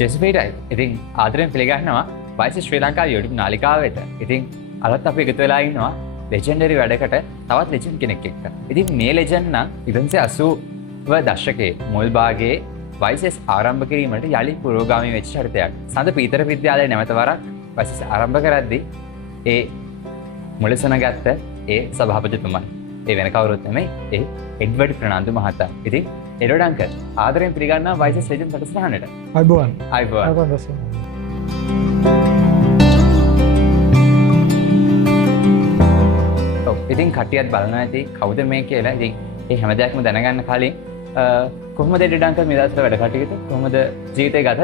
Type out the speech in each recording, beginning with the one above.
ජෙස්පීටයි ඉතින් ආදරෙන් පිළිගන්නවා වයිසස් ශ්‍රී ලංකා YouTube නාලිකාව වෙත. ඉතින් අලත් අපි එකතු වෙලා ඉන්නවා ලෙජෙන්ඩරි වැඩකට තවත් ලෙජන්ඩ් කෙනෙක් එක්ක. ඉතින් මේ ලෙජන්ඩ් නම් 1980 දශකයේ මුල් භාගයේ වයිසස් ආරම්භ කිරීමට යලි පුරෝගාමී වෙච්ච චරිතයක්. සඳ පීතර විද්‍යාලයේ නැවත වරක් වයිසස් ආරම්භ කරද්දී ඒ මුලසන ගත්ත ඒ සභාපතිතුමා. ඒ වෙන කවුරුත් නෙමෙයි ඒ එඩ්වඩ් ප්‍රනාන්දු මහතා. ඉතින් එඩ්වඩ් අංකල් ආදරෙන් පිළිගන්නවා වයිසස් ලෙජන්ඩ් සටහනට. අයිබෝන්. අයිබෝන්. ඉතින් කටියත් බලනවා ඇති කවුද මේ කියලා. ඉතින් මේ හැම දෙයක්ම දැනගන්න කලින් කොහොමද එඩ්වඩ් අංකල් මේ දවස්වල වැඩ කටයුතු කොහොමද ජීවිතය ගත?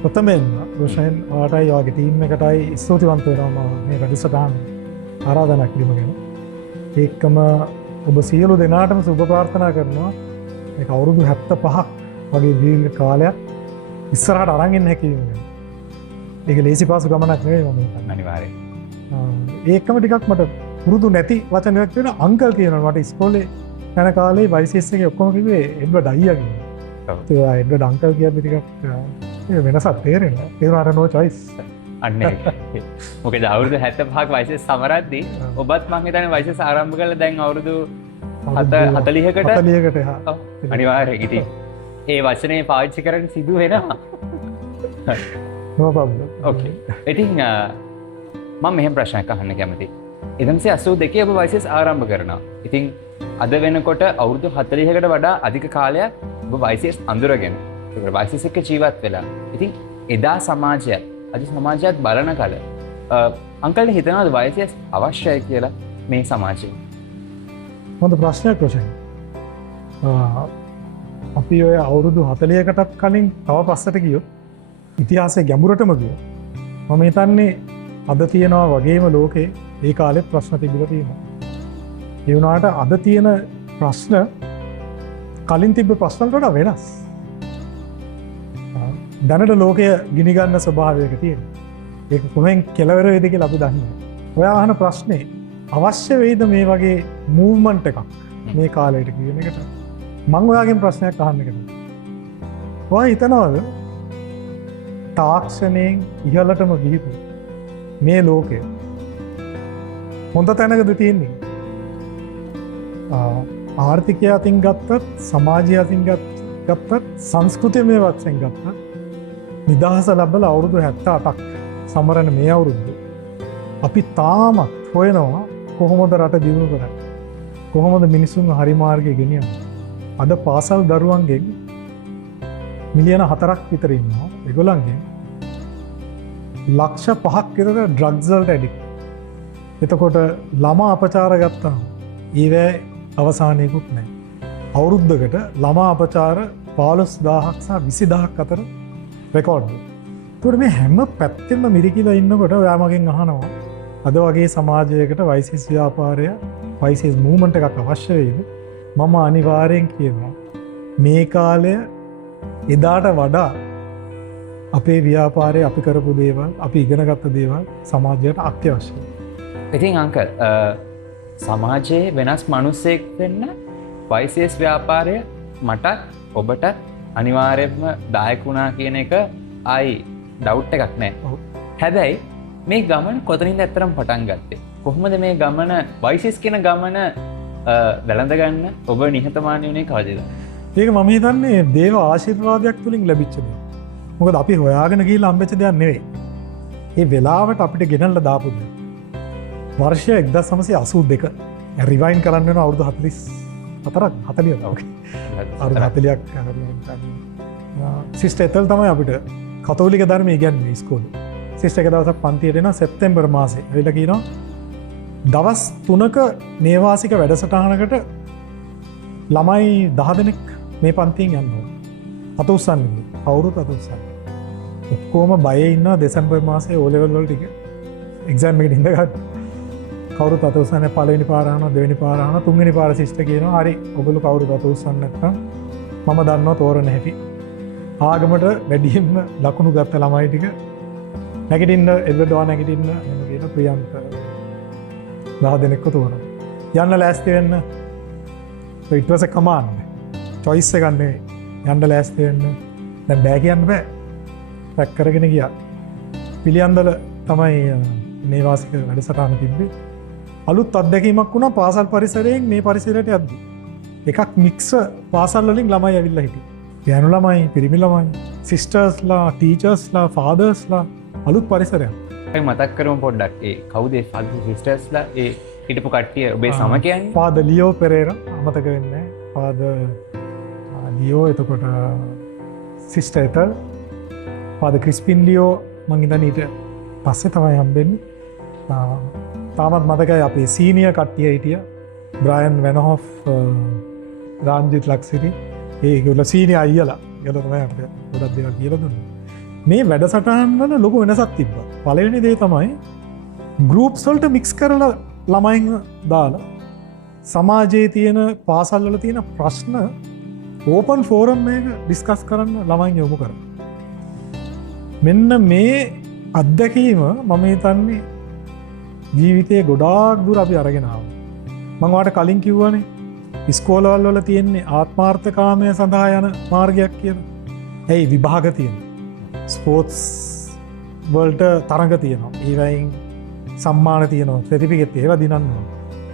ප්‍රථමයෙන් රොෂන් ඔයාටයි ඔයාගේ ටීම් එකටයි ස්තුතිවන්ත වෙනවා මේ වැඩසටහන ආරාධනා කිරීම ගැන. ඒකම ඔබ සියලු දෙනාටම සුබ ප්‍රාර්ථනා කරනවා. මේක අවුරුදු 75ක් වගේ දීර්ඝ කාලයක් ඉස්සරහට අරන් එන්න හැකි වෙනවා. ඒක ලේසි පාසු ගමනක් නෙවෙයි මම හිතන්නේ. අනිවාර්යයෙන්. ඒකම ටිකක් මට පුරුදු නැති වචනයක් වෙන අංකල් කියනවා. මට ඉස්කෝලේ යන කාලේ වයිසස් එකේ ඔක්කොම කිව්වේ එඩ්වඩ් අයියා කියලා. ඒ එඩ්වඩ් අංකල් කියන්නේ ටිකක් වෙනසක් තේරෙනවා. ඒකට no choice. අන්න ඒක. මොකද අවුරුදු 75ක් වයිසස් සමරද්දී ඔබත් මං හිතන්නේ වයිසස් ආරම්භ කළා දැන් අවුරුදු 40කට අනිවාර්යයෙන්. ඉතින් ඒ වචනේ පාවිච්චි කරන්න සිදු වෙනවා. no problem. ඕකේ. ඉතින් මම මෙහෙම ප්‍රශ්නයක් අහන්න කැමතියි. 1982 ඔබ වයිසස් ආරම්භ කරනවා. ඉතින් අද වෙනකොට අවුරුදු 40කට වඩා අධික කාලයක් ඔබ වයිසස් අඳුරගෙන ඒක වයිසස් එක්ක ජීවත් වෙලා. ඉතින් එදා සමාජයත් අද සමාජයත් බලන කල අංකල්ට හිතනවාද වයිසස් අවශ්‍යයි කියලා මේ සමාජයේ? හොඳ ප්‍රශ්නයක් රොෂන්. අපි ඔය අවුරුදු 40කටත් කලින් තව පස්සට ගියොත් ඉතිහාසයේ ගැඹුරටම ගියොත් මම හිතන්නේ අද තියෙනවා වගේම ලෝකේ ඒ කාලෙත් ප්‍රශ්න තිබිලා තියෙනවා. ඒ වුණාට අද තියෙන ප්‍රශ්න කලින් තිබ්බ ප්‍රශ්නවලට වඩා වෙනස්. දැනට ලෝකය ගිනි ගන්න ස්වභාවයක තියෙනවා. ඒක කොහෙන් කෙලවර වෙයිද කියලා අපි දන්නේ නැහැ. ඔයා අහන ප්‍රශ්නේ අවශ්‍ය වෙයිද මේ වගේ මූව්මන්ට් එකක් මේ කාලයට කියන එකට මම ඔයාගෙන් ප්‍රශ්නයක් අහන්න කැමතියි. ඔයා හිතනවද තාක්ෂණයෙන් ඉහළටම ගිහිපු මේ ලෝකය හොඳ තැනකද තියෙන්නේ? ආර්ථිකය අතින් ගත්තත් සමාජය අතින් ගත්තත් සංස්කෘතියමය වශයෙන් ගත්තත් නිදහස ලැබලා අවුරුදු 78ක් සමරන මේ අවුරුද්දේ අපි තාමත් හොයනවා කොහොමද රට දියුණු කරන්නේ? කොහොමද මිනිසුන්ව හරි මාර්ගයේ ගෙනියන්නේ? අද පාසල් දරුවන්ගෙන් මිලියන 4ක් විතර ඉන්නවා. ඒගොල්ලන්ගෙන් ලක්ෂ 5ක් විතර ඩ්‍රග්ස් වලට ඇඩික්ට්. එතකොට ළමා අපචාර ගත්තා. ඊවේ අවසානයකුත් නැහැ. අවුරුද්දකට ළමා අපචාර 15000ක් සහ 20000ක් අතර රෙකෝඩ්. ඒකට මේ හැම පැත්තෙම මිරිකිලා ඉන්නකොට ඔයා මගෙන් අහනවා අද වගේ සමාජයකට වයිසස් ව්‍යාපාරය වයිසස් මූව්මන්ට් එකක් අවශ්‍ය වෙයිද? මම අනිවාර්යෙන් කියනවා මේ කාලය එදාට වඩා අපේ ව්‍යාපාරයේ අපි කරපු දේවල් අපි ඉගෙන ගත්ත දේවල් සමාජයට අත්‍යවශ්‍යයි. ඉතින් අංකල් සමාජයේ වෙනස් මිනිස්සෙක් වෙන්න වයිසස් ව්‍යාපාරය මටත් ඔබට අනිවාර්යයෙන්ම දායක වුණා කියන එක ආයි ඩවුට් එකක් නැහැ. හැබැයි මේ ගමන කොතනින්ද ඇත්තටම පටන් ගත්තේ? කොහොමද මේ ගමන වයිසස් කියන ගමන වැළඳ ගන්න ඔබ නිහතමානී වුණේ කවදද? ඒක මම හිතන්නේ දේව ආශිර්වාදයක් තුලින් ලැබිච්ච දෙයක්. මොකද අපි හොයාගෙන ගිහිල්ලා හම්බෙච්ච දෙයක් නෙවෙයි. මේ වෙලාවට අපිට ගෙනල්ලා දාපු දෙයක්. වර්ෂය 1982. රිවයින් කරන්න වෙන අවුරුදු 44ක් 40ක්. ඕකේ. අවුරුදු 40ක් සිස්ටර් එතල් තමයි අපිට කතෝලික ධර්මය ඉගෙනුවේ ඉස්කෝලේ. සිස්ටර් එක දවසක් පන්තියට එනවා සෙප්තැම්බර් මාසේ. ඇවිල්ලා කියනවා දවස් 3ක නේවාසික වැඩසටහනකට ළමයි 10 දෙනෙක් මේ පන්තියෙන් යනවා. අත උස්සන්නේ. අවුරුදු අත උස්සන්නේ. ඔක්කොම බයේ ඉන්නවා දෙසැම්බර් මාසේ O level වල ටික එක්සෑම් එකට ඉඳගත්තා. කවුරුත් අත උස්සන්නේ පළවෙනි පාර අහනවා දෙවෙනි පාර අහනවා තුන්වෙනි පාර සිස්ටර් කියනවා හරි ඔයගොල්ලෝ කවුරුත් අත උස්සන්නේ නැත්නම් මම දන්නවා තෝරන හැටි. ආගමට වැඩියෙන්ම ලකුණු ගත්ත ළමයි ටික නැගිටින්න එල්වඩ් වා නැගිටින්න එහෙම කියන ප්‍රියන්ත 10 දෙනෙක්ව තෝරනවා. යන්න ලෑස්ති වෙන්න. So it was a command. choice එකක් නෙවෙයි. යන්න ලෑස්ති වෙන්න. දැන් බෑ කියන්න බෑ. පැක් කරගෙන ගියා. පිළියන්දල තමයි නේවාසික වැඩසටහන තිබ්බේ. අලුත් අත්දැකීමක් වුණා පාසල් පරිසරයෙන් මේ පරිසරයට යද්දී. එකක් මික්ස් පාසල් වලින් ළමයි ඇවිල්ලා හිටියේ. ගෑනු ළමයි, පිරිමි ළමයි, සිස්ටර්ස්ලා, ටීචර්ස්ලා, ෆාදර්ස්ලා අලුත් පරිසරයක්. අපි මතක් කරමු පොඩ්ඩක් ඒ කවුද ඒ ෆාදර් සිස්ටර්ස්ලා ඒ හිටපු කට්ටිය ඔබේ සම කියන්නේ? ෆාදර් ලියෝ පෙරේරා අමතක වෙන්නේ නැහැ. ෆාදර් ලියෝ, එතකොට සිස්ටර් එතල්, ෆාදර් ක්‍රිස්පින් ලියෝ මං ඉඳන් ඊට පස්සේ තමයි හම්බෙන්නේ. තාමත් මතකයි අපේ සීනියර් කට්ටිය හිටියා. බ්‍රයන් වෙනහොෆ්, රාන්ජිත් ලක්සිරි, ඒගොල්ලෝ සීනියර් අයියලා. ඒගොල්ලෝ තමයි අපිට ගොඩක් දේවල් කියලා දුන්නේ. මේ වැඩසටහන් වල ලොකු වෙනසක් තිබ්බා. පළවෙනි දේ තමයි ගෲප්ස් වලට මික්ස් කරලා ළමයින් දාලා සමාජයේ තියෙන පාසල් වල තියෙන ප්‍රශ්න ඕපන් ෆෝරම් එක ඩිස්කස් කරන්න ළමයින් යොමු කරා. මෙන්න මේ අත්දැකීම මම හිතන්නේ ජීවිතයේ ගොඩාක් දුර අපි අරගෙන ආවා. මම ඔයාලට කලින් කිව්වනේ ඉස්කෝලවල වල තියෙන්නේ ආත්මාර්ථකාමය සඳහා යන මාර්ගයක් කියලා. ඇයි විභාග තියෙනවා. ස්පෝර්ට්ස් වලට තරඟ තියෙනවා. ඒවයින් සම්මාන තියෙනවා. සර්ටිෆිකේට් ඒවා දිනනවා.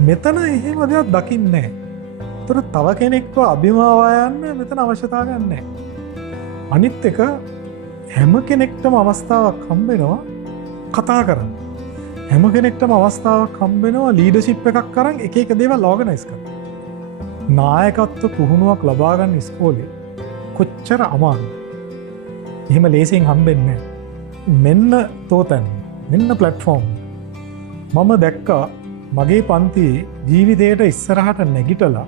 මෙතන එහෙම දෙයක් දකින්නේ නැහැ. ඒතර තව කෙනෙක්ව අභිමාවා යන්න මෙතන අවශ්‍යතාවයක් නැහැ. අනිත් එක හැම කෙනෙක්ටම අවස්ථාවක් හම්බ වෙනවා කතා කරන්න. හැම කෙනෙක්ටම අවස්ථාවක් හම්බ වෙනවා ලීඩර්ෂිප් එකක් අරන් එක එක දේවල් ඕගනයිස් කරන්න. නායකත්ව පුහුණුවක් ලබා ගන්න ඉස්කෝලේ කොච්චර අමාරුද? එහෙම ලේසියෙන් හම්බෙන්නේ නැහැ. මෙන්න තෝතැන්, මෙන්න ප්ලැට්ෆෝම්. මම දැක්කා මගේ පන්තියේ ජීවිතයට ඉස්සරහට නැගිටලා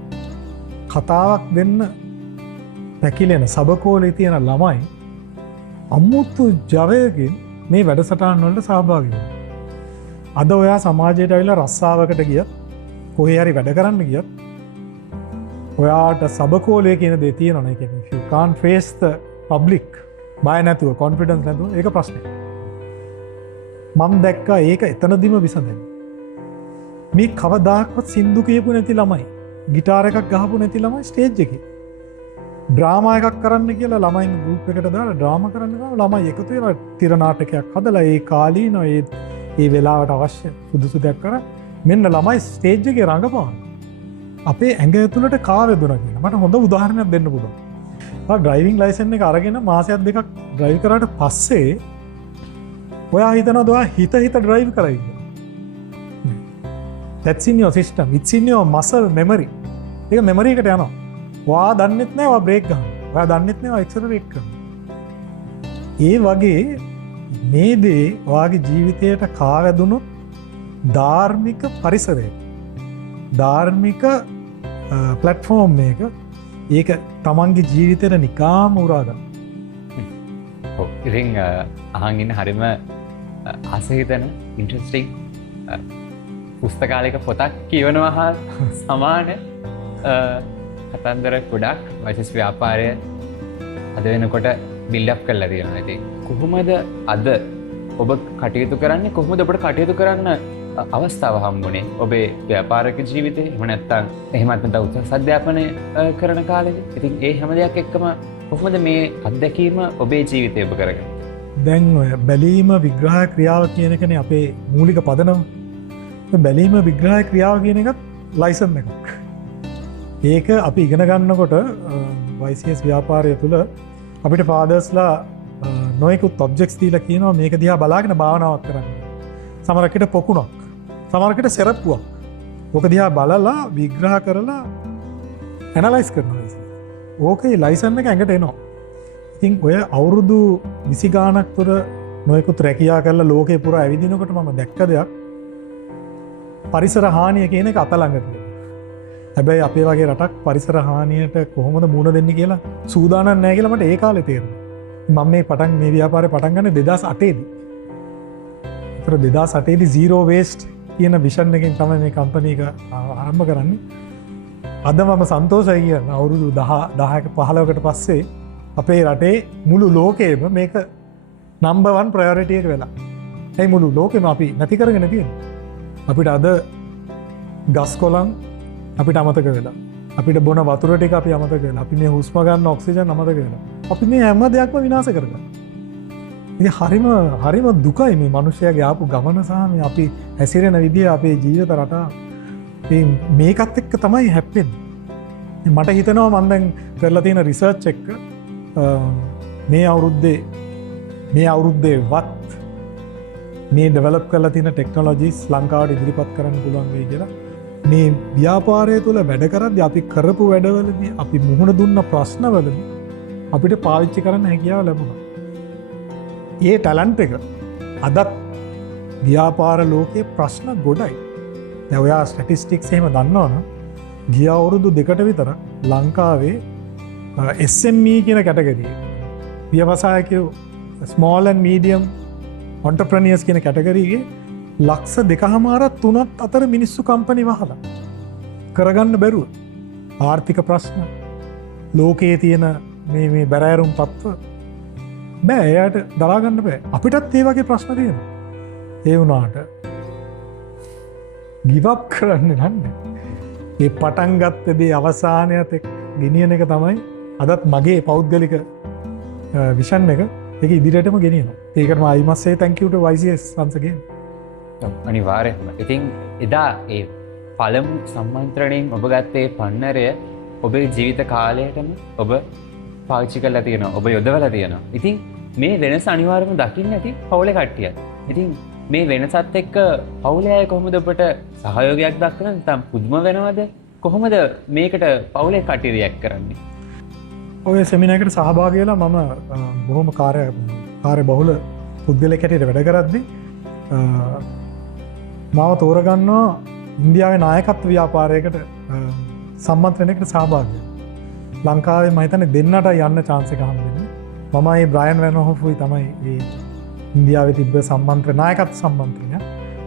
කතාවක් දෙන්න පැකිලෙන සබකෝලේ තියෙන ළමයි අමුතු ජවයකින් මේ වැඩසටහන් වලට සහභාගී වෙනවා. අද ඔයා සමාජයට ඇවිල්ලා රස්සාවකට ගියත්, කොහේ හරි වැඩ කරන්න ගියත් ඔයාට සබකෝලය කියන දේ තියෙනවා. ඒ කියන්නේ if you can't face the public, බය නැතුව, කොන්ෆිඩන්ස් නැතුව, ඒක ප්‍රශ්නයක්. මම දැක්කා ඒක එතනදිම විසඳෙනවා. මේ කවදාකවත් සින්දු කියපු නැති ළමයි, ගිටාර එකක් ගහපු නැති ළමයි ස්ටේජ් එකේ ඩ්‍රාමා එකක් කරන්න කියලා ළමයින් ගෲප් එකට දාලා ඩ්‍රාමා කරන්න ගාව ළමයි එකතු වෙලා තිර නාටකයක් හදලා ඒ කාලීන ඒ වෙලාවට අවශ්‍ය සුදුසු දෙයක් කරා. මෙන්න ළමයි ස්ටේජ් එකේ රඟපාන අපේ ඇඟ ඇතුළට කාවැදුණා කියලා මට හොඳ උදාහරණයක් දෙන්න පුළුවන්. ඩ්‍රයිවිං ලයිසන් එක අරගෙන මාසයක් දෙකක් ඩ්‍රයිව් කරාට පස්සේ ඔයා හිතනවද ඔයා හිත ඩ්‍රයිව් කරයි කියලා? That's in your system. It's in your muscle memory. ඒක මෙමරි එකට යනවා. ඔයා දන්නෙත් නැහැ ඔයා බ්‍රේක් ගන්න. ඔයා දන්නෙත් නැහැ ඔයා ඇක්සලරේට් කරනවා. ඒ වගේ මේ දේ ඔයාගේ ජීවිතයට කාවැදුණොත් ධාර්මික පරිසරය, ධාර්මික ප්ලැට්ෆෝම් එක, ඒක තමන්ගේ ජීවිතයට නිකාම උරා ගන්න. ඔව්. ඉතින් අහන් ඉන්න හරිම ආසහිතන ඉන්ට්‍රස්ටිං පුස්තකාලයක පොතක් කියවනවා හා සමාන කතන්දර ගොඩක් වයිසස් ව්‍යාපාරය අද වෙනකොට බිල්ඩ් කරලා තියෙනවා. ඉතින් කොහොමද අද ඔබ කටයුතු කරන්නේ? කොහොමද ඔබට කටයුතු කරන්න අවස්ථාව හම්බුනේ ඔබේ ව්‍යාපාරික ජීවිතේ? එහෙම නැත්නම් එහෙමත් නැත්නම් උසස් අධ්‍යාපනය කරන කාලෙදී? ඉතින් ඒ හැම දෙයක් එක්කම කොහොමද මේ අත්දැකීම ඔබේ ජීවිතේ ඔබ කරගන්නේ? දැන් ඔය බැලීම විග්‍රහ ක්‍රියාව කියන එකනේ අපේ මූලික පදනම. බැලීම විග්‍රහ ක්‍රියාව කියන එකත් ලයිසන් එකක්. ඒක අපි ඉගෙන ගන්නකොට YCS ව්‍යාපාරය තුළ අපිට ෆාදර්ස්ලා නොයෙකුත් ඔබ්ජෙක්ට්ස් දීලා කියනවා මේක දිහා බලාගෙන භාවනාවක් කරන්න. සමහරකට පොකුණක්, සමහරකට සෙරප්පුවක්. ඕක දිහා බලලා විග්‍රහ කරලා ඇනලයිස් කරනවා. ඕකේ ලයිසන් එක ඇඟට එනවා. ඉතින් ඔය අවුරුදු 20 ගාණක් තුර නොයෙකුත් රැකියා කරලා ලෝකේ පුරා ඇවිදිනකොට මම දැක්ක දෙයක් පරිසර හානිය කියන එක අතළඟ තියෙනවා. හැබැයි අපේ වගේ රටක් පරිසර හානියට කොහොමද මුහුණ දෙන්නේ කියලා සූදානම් නැහැ කියලා මට ඒ කාලේ තේරුණා. මම මේ ව්‍යාපාරේ පටන් ගන්නේ 2008 දී. ඒතර 2008 දී zero waste කියන විෂන් එකෙන් තමයි මේ කම්පැනි එක ආරම්භ කරන්නේ. අද මම සන්තෝෂයි කියන අවුරුදු 10ක 15කට පස්සේ අපේ රටේ මුළු ලෝකෙම මේක නම්බර් 1 ප්‍රයොරිටි එක වෙලා. ඒ මුළු ලෝකෙම අපි නැති කරගෙන තියෙනවා. අපිට අද ගස් කොළන් අපිට අමතක වෙලා. අපිට බොන වතුර ටික අපි අමතක වෙලා. අපි මේ හුස්ම ගන්න ඔක්සිජන් අමතක වෙලා. අපි මේ හැම දෙයක්ම විනාශ කරගන්නවා. ඉතින් හරිම දුකයි මේ මිනිස්යාගේ ආපු ගමන සහ මේ අපි හැසිරෙන විදිය අපේ ජීවිත රටාව. ඉතින් මේකත් එක්ක තමයි හැප්පෙන්නේ. මට හිතනවා මම දැන් කරලා තියෙන රිසර්ච් එක මේ අවුරුද්දේවත් මේ ඩෙවලොප් කරලා තියෙන ටෙක්නොලොජිස් ලංකාවට ඉදිරිපත් කරන්න පුළුවන් වෙයි කියලා. මේ ව්‍යාපාරය තුළ වැඩ කරද්දී අපි කරපු වැඩවලදී අපි මුහුණ දුන්න ප්‍රශ්නවලදී අපිට පාවිච්චි කරන්න හැකියාව ලැබුණා. ඒ ටැලන්ට් එක අදත් ව්‍යාපාර ලෝකයේ ප්‍රශ්න ගොඩයි. දැන් ඔයා ස්ටැටිස්ටික්ස් එහෙම දන්නවනම් ගිය අවුරුදු 2කට විතර ලංකාවේ SME කියන කැටගරිය ව්‍යවසායකයෝ ස්මෝල් ඇන්ඩ් මීඩියම් ඔන්ටර්ප්‍රනියර්ස් කියන කැටගරියේ ලක්ෂ 2.5-3 අතර මිනිස්සු කම්පැනි වහලා කරගන්න බැරුව ආර්ථික ප්‍රශ්න ලෝකයේ තියෙන මේ බැරෑරුම් තත්ත්ව බෑ එයාට දරාගන්න බෑ. අපිටත් ඒ වගේ ප්‍රශ්න තියෙනවා. ඒ වුණාට give up කරන්න නන්නේ. මේ පටන් ගත්ත දේ අවසානයත් එක්ක ගෙනියන එක තමයි අදත් මගේ පෞද්ගලික විෂන් එක. ඒක ඉදිරියටම ගෙනියනවා. ඒකට I must say thank you to YCS once again. අනිවාර්යයෙන්ම. ඉතින් එදා ඒ පළමු සම්මන්ත්‍රණයෙන් ඔබ ගත්තේ පන්නරය ඔබේ ජීවිත කාලයටම ඔබ පාවිච්චි කරලා තියෙනවා. ඔබ යොදවලා තියෙනවා. ඉතින් මේ වෙනස අනිවාර්යයෙන්ම දකින්න ඇති පවුලේ කට්ටිය. ඉතින් මේ වෙනසත් එක්ක පවුලේ අය කොහොමද ඔබට සහයෝගයක් දක්වන්නේ? නැත්නම් පුදුම වෙනවද? කොහොමද මේකට පවුලේ කට්ටිය රියැක්ට් කරන්නේ? ඔය සෙමිනාර් එකට සහභාගී වෙලා මම බොහොම කාර්ය බහුල පුද්ගලයෙක් හැටියට වැඩ කරද්දී මාව තෝරගන්නවා ඉන්දියාවේ නායකත්ව ව්‍යාපාරයකට සම්මන්ත්‍රණයකට සහභාගී වෙන්න. ලංකාවේ මම හිතන්නේ දෙන්නට යන්න chance එක හම්බෙන්නේ. මමයි බ්‍රයන් වැනෝහොෆ්යි තමයි මේ ඉන්දියාවේ තිබ්බ නායකත්ව සම්මන්ත්‍රණය.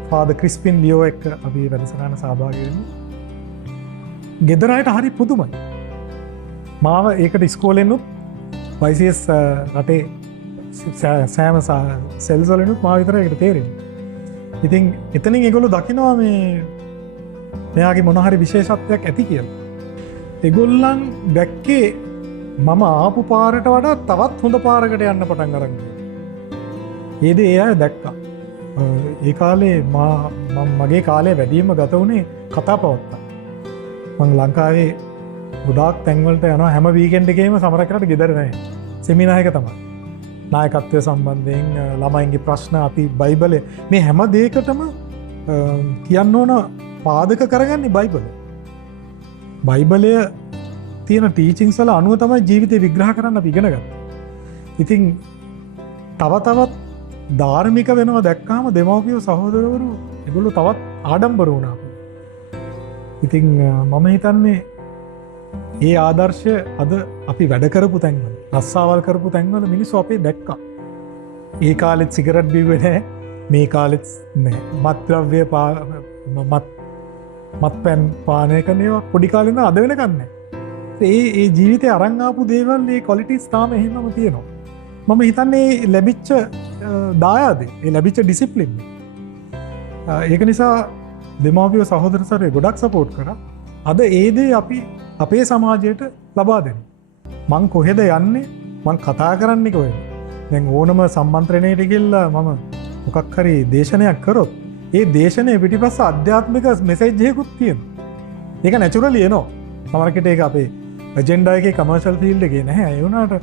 ෆාදර් ක්‍රිස්පින් ලියෝ එක්ක අපි වැඩසටහන සහභාගී වෙන්නේ. ගෙදර අයට හරි පුදුමයි. මාව ඒකට ඉස්කෝලෙන්නුත් YCS රටේ සෑම සෙල්ස් වලිනුත් මාව විතර ඒකට තේරෙන්නේ. ඉතින් එතනින් ඒගොල්ලෝ දකිනවා මෙයාගේ මොන හරි විශේෂත්වයක් ඇති කියලා. ඒගොල්ලන් දැක්කේ මම ආපු පාරට වඩා තවත් හොඳ පාරකට යන්න පටන් අරන් ගියා. ඒ දේ ඒ අය දැක්කා. ඒ කාලේ මගේ කාලේ වැඩිම ගත වුණේ කතා පවත්තා. මම ලංකාවේ ගොඩාක් තැන්වලට යනවා හැම වීකෙන්ඩ් එකේම සමහර කරලා ගෙදර නැහැ. සෙමිනාර් එක තමයි. නායකත්වය සම්බන්ධයෙන් ළමයින්ගේ ප්‍රශ්න අපි බයිබලේ මේ හැම දෙයකටම කියන්න ඕන පාදක කරගන්නේ බයිබලය. බයිබලය තියෙන ටීචින්ග්ස් වල අනුව තමයි ජීවිතේ විග්‍රහ කරන්න අපි ඉගෙන ගත්තේ. ඉතින් තවත් ධාර්මික වෙනවා දැක්කාම දෙමව්පියෝ සහෝදරවරු ඒගොල්ලෝ තවත් ආඩම්බර වුණා. ඉතින් මම හිතන්නේ ඒ ආදර්ශය අද අපි වැඩ කරපු තැන්වල රස්සාවල් කරපු තැන්වල මිනිස්සු අපේ දැක්කා. ඒ කාලෙත් සිගරට් බිව්වේ නැහැ. මේ කාලෙත් නැහැ. මත්ද්‍රව්‍ය මත්පැන් පානය කරන ඒවා පොඩි කාලේ ඉඳන් අද වෙනකන් නැහැ. ඒ ජීවිතේ අරන් ආපු දේවල් මේ ක්වොලිටිස් තාම එහෙමම තියෙනවා. මම හිතන්නේ ලැබිච්ච දායාදේ, ඒ ලැබිච්ච ඩිසිප්ලින්. ඒක නිසා දෙමාපියෝ සහෝදරසරේ ගොඩක් සපෝට් කරා. අද ඒ දේ අපි අපේ සමාජයට ලබා දෙනවා. මං කොහෙද යන්නේ? මං කතා කරන්නේ කොහෙද? දැන් ඕනම සම්මන්ත්‍රණයකට ගිහලා මම මොකක් හරි දේශනයක් කරොත් ඒ දේශනයේ පිටිපස්ස ආධ්‍යාත්මික මෙසේජ් එකකුත් තියෙනවා. ඒක නැචරලි එනවා. සමහරකට ඒක අපේ ඇජෙන්ඩා එකේ කමර්ෂල් ෆීල්ඩ් එකේ නැහැ. ඒ වුණාට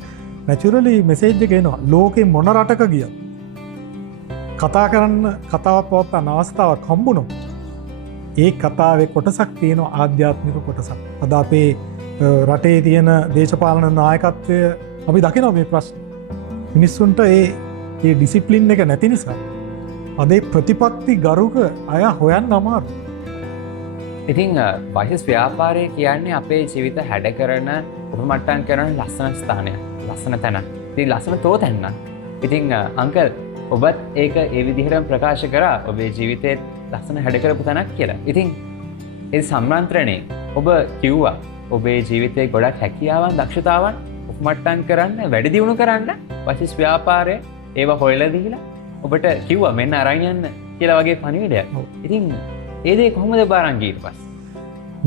නැචරලි මෙසේජ් එක එනවා. ලෝකේ මොන රටක ගියත් කතා කරන්න කතාවක් පවත්වන්න අවස්ථාවක් හම්බුනොත් ඒ කතාවේ කොටසක් තියෙනවා ආධ්‍යාත්මික කොටසක්. අද අපේ රටේ තියෙන දේශපාලන නායකත්වය අපි දකිනවා මේ ප්‍රශ්න. මිනිස්සුන්ට ඒ ඩිසිප්ලින් එක නැති නිසා අද ප්‍රතිපත්ති ගරුක අය හොයන්න අමාරුයි. ඉතින් YCS ව්‍යාපාරය කියන්නේ අපේ ජීවිත හැඩ කරන උපමට්ටම් කරන ලස්සන ස්ථානයක්. ලස්සන තැනක්. ඉතින් ලස්සන තෝතැන්නක්. ඉතින් අංකල් ඔබත් ඒක ඒ විදිහටම ප්‍රකාශ කරා ඔබේ ජීවිතේ ලස්සන හැඩ කරපු තැනක් කියලා. ඉතින් ඒ සම්මන්ත්‍රණේ ඔබ කිව්වා ඔබේ ජීවිතේ ගොඩක් හැකියාවන් දක්ෂතාවන් උපමට්ටම් කරන්න වැඩි දියුණු කරන්න YCS ව්‍යාපාරය ඒව හොයලා දීලා ඔබට කිව්වා මෙන්න අරන් යන්න කියලා වගේ පණිවිඩයක්. ඉතින් ඒ දේ කොහොමද බාරන් ගියේ ඊට පස්සේ?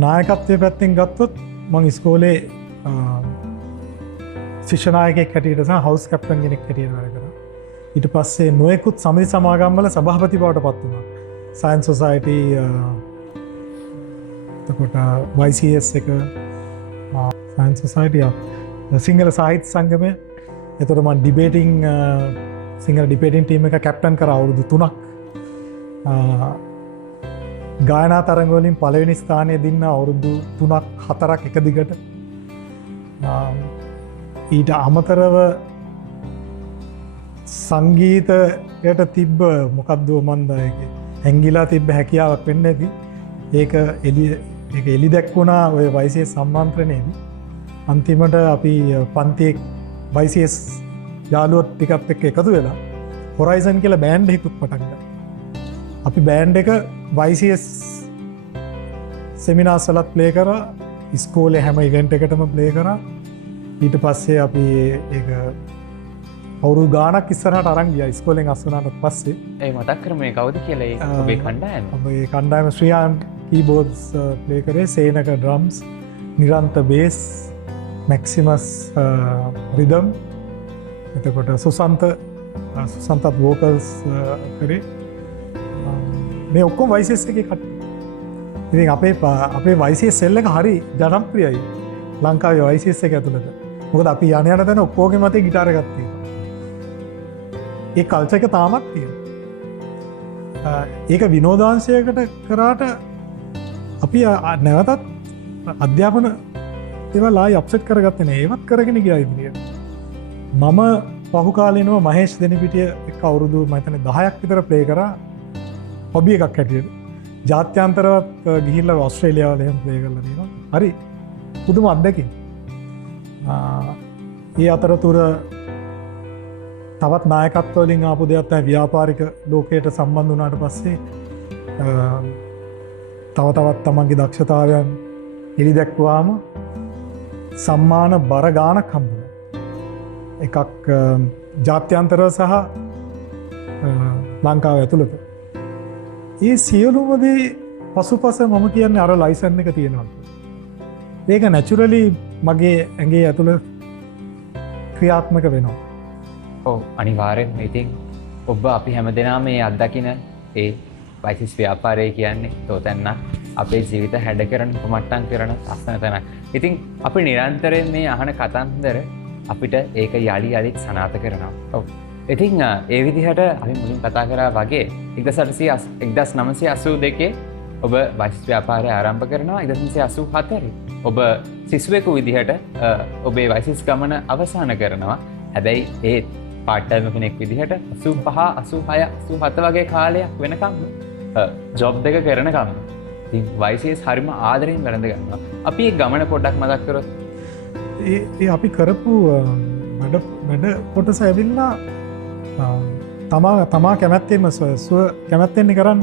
නායකත්වයේ පැත්තෙන් ගත්තොත් මම ඉස්කෝලේ ශිෂ්‍ය නායකයෙක් හැටියට සහ හවුස් කැප්ටන් කෙනෙක් හැටියට වැඩ කරා. ඊට පස්සේ නොයෙකුත් සමිති සමාගම්වල සභාපති බවට පත් වුණා. සයන්ස් සොසයිටි එතකොට YCS එක සයන්ස් සොසයිටි සිංහල සාහිත්‍ය සංගමය. එතකොට මම ඩිබේටිං සිංහල ඩිබේටිං ටීම් එක කැප්ටන් කරා අවුරුදු 3ක්. ගායනා තරඟ වලින් පළවෙනි ස්ථානය දුන්න අවුරුදු 3ක් 4ක් එක දිගට. ඊට අමතරව සංගීතයට තිබ්බ මොකක්ද මන්ද හැංගිලා තිබ්බ හැකියාවක් වෙන්න ඇති. ඒක එලි දැක්වුණා ඔය YCS සම්මන්ත්‍රණයේදී. අන්තිමට අපි පන්තියේ YCS යාළුවොත් ටිකත් එක්ක එකතු වෙලා හොරයිසන් කියලා බෑන්ඩ් එකකුත් පටන් ගත්තා. අපි බෑන්ඩ් එක YCS සෙමිනාර්ස් වලත් ප්ලේ කරා. ඉස්කෝලේ හැම ඉවෙන්ට් එකටම ප්ලේ කරා. ඊට පස්සේ අපි ඒක අවුරුදු ගාණක් ඉස්සරහට අරන් ගියා ඉස්කෝලෙන් අස් වුණාට පස්සේ. ඒ මතක් කරමු මේ කවුද කියලා ඒ ඔබේ කණ්ඩායම? ඔබේ කණ්ඩායම ශ්‍රියාන් කීබෝඩ්ස් ප්ලේ කරේ, සේනක ඩ්‍රම්ස්, නිරන්ත බේස්, මැක්සිමස් රිදම්, එතකොට සුසන්තත් වෝකල්ස් කරේ. මේ ඔක්කොම YCS එකේ කට්ටිය. ඉතින් අපේ YCS සෙල් එක හරි ජනප්‍රියයි ලංකාවේ YCS එක ඇතුළත. මොකද අපි යන තැන ඔක්කොගේ මතේ ගිටාර එකක් තියෙනවා. ඒ කල්චර් එක තාමත් තියෙනවා. ඒක විනෝදාංශයකට කරාට අපි නැවතත් අධ්‍යාපන ඒවා ආයි අප්සෙට් කරගත්තේ නෑ. ඒවත් කරගෙන ගියා ඉදිරියට. මම පහු කාලේනම මහේෂ් දෙනිපිටිය එක්ක අවුරුදු මම හිතන්නේ 10ක් විතර ප්ලේ කරා හොබි එකක් හැටියට. ජාත්‍යන්තරවත් ගිහිල්ලා ඕස්ට්‍රේලියාව වල එහෙම ප්ලේ කරලා තියෙනවා. හරි පුදුම අත්දැකීම්. ඒ අතරතුර තවත් නායකත්ව වලින් ආපු දෙයක් තමයි ව්‍යාපාරික ලෝකයට සම්බන්ධ වුණාට පස්සේ තව තවත් තමන්ගේ දක්ෂතාවයන් එලි දැක්වාම සම්මාන බර ගාණක් හම්බුණා. එකක් ජාත්‍යන්තරව සහ ලංකාව ඇතුළත. ඒ සියලුම දේ පසුපස මම කියන්නේ අර ලයිසන් එක තියෙනවා. ඒක නැචුරලි මගේ ඇඟේ ඇතුළත ක්‍රියාත්මක වෙනවා. ඔව් අනිවාර්යෙන්ම. ඉතින් ඔබ අපි හැමදෙනාම මේ අත්දකින ඒ YCS ව්‍යාපාරය කියන්නේ තෝතැන්න අපේ ජීවිත හැඩ කරන උපමට්ටම් කරන ලස්සන තැනක්. ඉතින් අපි නිරන්තරයෙන් මේ අහන කතන්දර අපිට ඒක යලි යලිත් සනාථ කරනවා. ඔව්. ඉතින් ඒ විදිහට අපි මුලින් කතා කරා වගේ 1982 ඔබ YCS ව්‍යාපාරය ආරම්භ කරනවා. 1984 ඔබ සිසුවෙකු විදිහට ඔබේ YCS ගමන අවසන් කරනවා. හැබැයි ඒ පාර්ට් ටයිම් කෙනෙක් විදිහට 85 86 87 වගේ කාලයක් වෙනකම් ජොබ් දෙක කරනකම් ඉතින් YCS හරිම ආදරෙන් වැළඳ ගන්නවා. අපි ඒ ගමන පොඩ්ඩක් මතක් කරොත් ඒ අපි කරපු වැඩ කොටස ඇවිල්ලා තමා කැමැත්තෙන්ම කැමැත්තෙන් කරන්න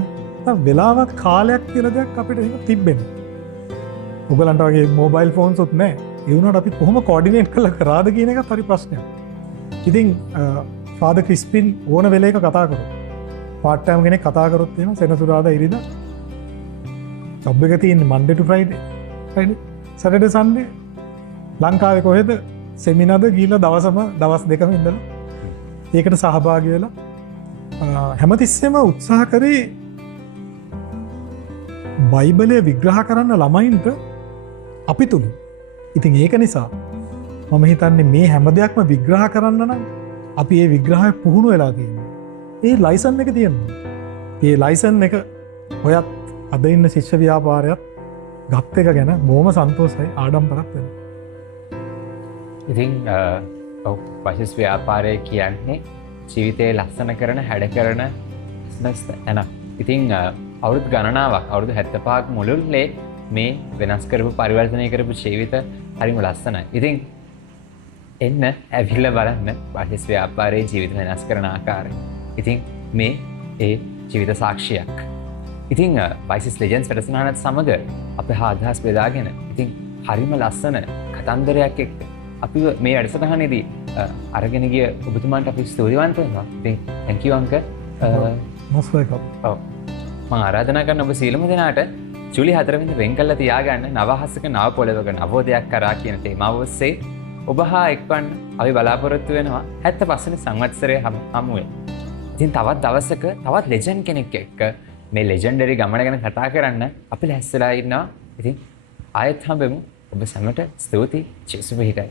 වෙලාවක් කාලයක් කියලා දෙයක් අපිට එහෙම තිබෙන්නේ. ඔයගලන්ට වගේ මොබයිල් ෆෝන්ස් උත් නැහැ. ඒ වුණාට අපි කොහොම කෝඩිනේට් කරලා කරාද කියන එකත් හරි ප්‍රශ්නයක්. ඉතින් ෆාදර් ක්‍රිස්පින් ඕන වෙලේක කතා කරා. පාර්ට් ටයිම් කෙනෙක් කතා කරොත් එහෙම සෙනසුරාදා ඉරිදා ජොබ් එක තියෙන්නේ Monday to Friday. Saturday Sunday ලංකාවේ කොහෙද සෙමිනාර්ද ගිහිල්ලා දවස් දෙකම ඉඳලා ඒකට සහභාගී වෙලා හැමතිස්සෙම උත්සාහ කරේ බයිබලය විග්‍රහ කරන්න ළමයින්ට අපි තුළු. ඉතින් ඒක නිසා මම හිතන්නේ මේ හැම දෙයක්ම විග්‍රහ කරන්න නම් අපි ඒ විග්‍රහය පුහුණු වෙලා තියෙනවා. ඒ ලයිසන් එක තියෙනවා. ඒ ලයිසන් එක ඔයත් අද ඉන්න ශිෂ්‍ය ව්‍යාපාරයත් ගත් එක ගැන බොහොම සන්තෝෂයි ආඩම්බරක් වෙනවා. ඉතින් YCS ව්‍යාපාරය කියන්නේ ජීවිතේ ලස්සන කරන හැඩ කරන බිස්නස් තැනක්. ඉතින් අවුරුදු ගණනාවක් අවුරුදු 75ක් මුළුල්ලේ මේ වෙනස් කරපු පරිවර්තනය කරපු ජීවිත හරිම ලස්සනයි. ඉතින් එන්න ඇවිල්ලා බලන්න YCS ව්‍යාපාරයේ ජීවිත වෙනස් කරන ආකාරය. ඉතින් මේ ඒ ජීවිත සාක්ෂියක්. ඉතින් YCS Legends වැඩසටහනත් සමග අපේ අදහස් බෙදාගෙන ඉතින් හරිම ලස්සන කතන්දරයක් එක්ක අපි මේ වැඩසටහනේදී අරගෙන ගිය ඔබතුමාන්ට අපි ස්තුතිවන්ත වෙනවා. ඉතින් thank you uncle. most welcome. ඔව්. මම ආරාධනා කරන ඔබ සියලුම දෙනාට ජූලි 4 වෙනිදා වෙන් කළා තියාගන්න නවහසක නව පොළවක නවෝදයක් කරා කියන තේමාව ඔස්සේ ඔබ හා එක්වන්න අපි බලාපොරොත්තු වෙනවා 75 වෙනි සංවත්සරයේ හමුවේ. ඉතින් තවත් දවසක තවත් ලෙජන්ඩ් කෙනෙක් එක්ක මේ ලෙජෙන්ඩරි ගමන ගැන කතා කරන්න අපි ලැස්සලා ඉන්නවා. ඉතින් ආයෙත් හම්බෙමු. ඔබ සැමට ස්තුතියි. චේසු පිහිටයි.